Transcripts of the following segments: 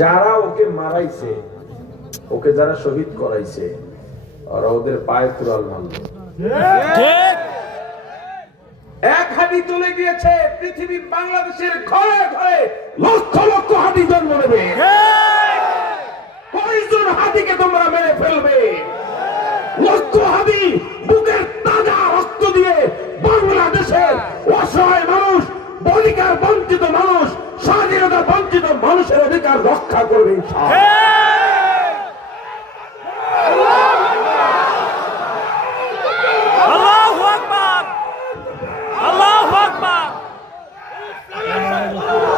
যারা ওকে মারাইছে, ওকে যারা শহীদ করাইছে, ওরা ওদের পায়ে তুরাল মারল। এক হাঁটি চলে গিয়েছে, পৃথিবী বাংলাদেশের ঘরে ঘরে লক্ষ লক্ষ হাঁটি জন্ম নেবে। কয়জন হাতিকে তোমরা মেরে ফেলবে? লক্ষ হাতি বুকের তাজা রক্ত দিয়ে বাংলাদেশের অসহায় মানুষ, অধিকার বঞ্চিত মানুষ, স্বাধীনতা বঞ্চিত মানুষের অধিকার রক্ষা করবে। আল্লাহু আকবার, আল্লাহু আকবার।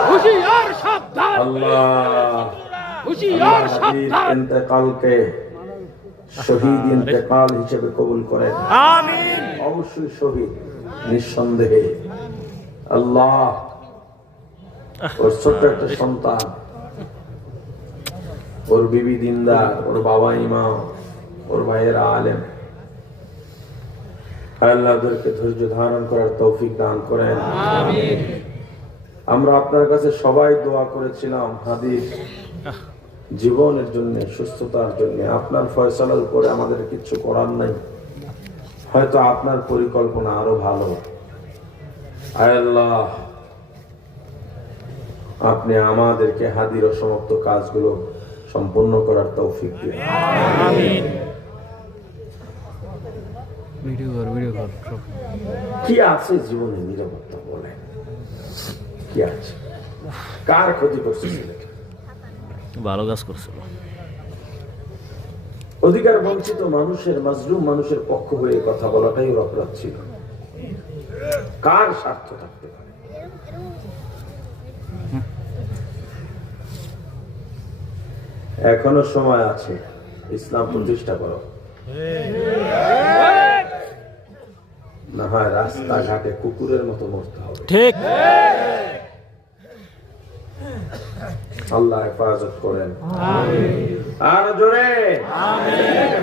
হুশিয়ার সাবধান, আল্লাহ হুশিয়ার সাবধান। ইন্তেকালকে শহীদ ইন্তেকাল হিসেবে কবুল করেন। আমিন। অবশ্যই শহীদ, নিঃসন্দেহে। আল্লাহ ওর ছোট্ট একটা সন্তান, ওর বিবি দিনদার, ওর বাবা ইমাম, ওর ভাইয়েরা আলেম। আল্লাহ ওদেরকে ধৈর্য ধারণ করার তৌফিক দান করেন। আমিন। আমরা আপনার কাছে সবাই দোয়া করেছিলাম হাদির জীবনের জন্য, সুস্থতার জন্য। আপনার ফয়সালার উপরে আমাদের কিছু করার নাই, হয়তো আপনার পরিকল্পনা আরো ভালো। আয় আল্লাহ, আপনি আমাদেরকে হাদির অসমাপ্ত কাজগুলো সম্পূর্ণ করার তৌফিক দিন। আমিন। কি আছে জীবনে নিরাপত্তা বলে? কি আছে? কার ক্ষতি করছে? ভালো কাজ করছিল। অধিকার বঞ্চিত মানুষের, মাজলুম মানুষের পক্ষ হয়ে কথা বলাটাই অপরাধ ছিল। কার স্বার্থ থাকতে পারে? এখনো সময় আছে, ইসলাম প্রতিষ্ঠা করো। না হয় রাস্তাঘাটে কুকুরের মতো মরতে হবে। ঠিক। আল্লাহ হেফাজত করেন। আর জোরে আমিন।